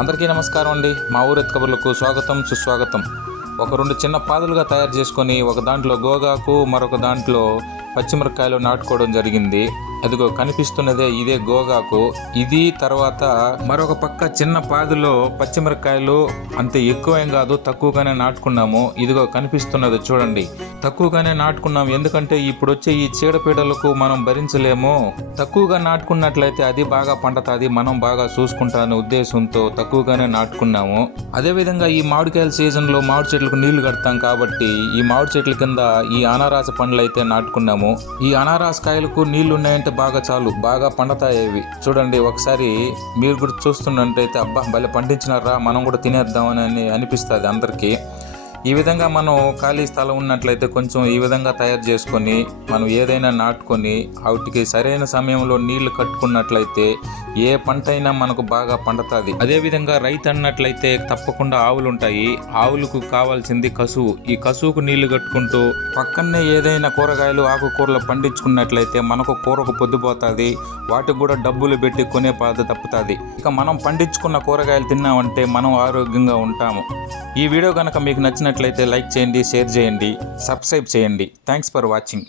అందరికీ నమస్కారం అండి. మా ఊరు కబుర్లకు స్వాగతం సుస్వాగతం. ఒక రెండు చిన్న పాదులుగా తయారు చేసుకొని ఒక దాంట్లో గోగాకు మరొక దాంట్లో పచ్చిమిరపకాయలు నాటుకోవడం జరిగింది. అదిగో కనిపిస్తున్నదే ఇదే గోగాకు. ఇది తర్వాత మరొక పక్క చిన్న పాదులో పచ్చిమిరపకాయలు అంత ఎక్కువేం కాదు, తక్కువగానే నాటుకున్నాము. ఇదిగో కనిపిస్తున్నది చూడండి, తక్కువగానే నాటుకున్నాము. ఎందుకంటే ఇప్పుడు వచ్చే ఈ చీడపీడలకు మనం భరించలేము. తక్కువగా నాటుకున్నట్లయితే అది బాగా పండుతుంది, మనం బాగా చూసుకుంటానే ఉద్దేశంతో తక్కువగానే నాటుకున్నాము. అదేవిధంగా ఈ మామిడికాయల సీజన్లో మామిడి చెట్లకు నీళ్లు కడతాం కాబట్టి ఈ మామిడి చెట్ల కింద ఈ అనారాస పండ్లు అయితే నాటుకున్నాము. ఈ అనారాస కాయలకు నీళ్లు ఉన్నాయంటే బాగా చాలు, బాగా పండుతాయి ఇవి. చూడండి ఒకసారి మీరు కూడా చూస్తున్నట్టయితే అబ్బా భలే పండించినారా, మనం కూడా తినేద్దామని అనిపిస్తుంది అందరికీ. ఈ విధంగా మనం ఖాళీ స్థలం ఉన్నట్లయితే కొంచెం ఈ విధంగా తయారు చేసుకొని మనం ఏదైనా నాటుకొని వాటికి సరైన సమయంలో నీళ్లు కట్టుకున్నట్లయితే ఏ పంట అయినా మనకు బాగా పండుతుంది. అదేవిధంగా రైతు అన్నట్లయితే తప్పకుండా ఆవులు ఉంటాయి. ఆవులకు కావాల్సింది కసువు. ఈ కసువుకు నీళ్లు కట్టుకుంటూ పక్కనే ఏదైనా కూరగాయలు ఆకుకూరలు పండించుకున్నట్లయితే మనకు కూరకు పొద్దుపోతుంది, వాటికి కూడా డబ్బులు పెట్టి కొనే బాధ తప్పుతుంది. ఇక మనం పండించుకున్న కూరగాయలు తిన్నామంటే మనం ఆరోగ్యంగా ఉంటాము. ఈ వీడియో కనుక మీకు నచ్చినట్లయితే లైక్ చేయండి, షేర్ చేయండి, సబ్స్క్రైబ్ చేయండి. Thanks for watching.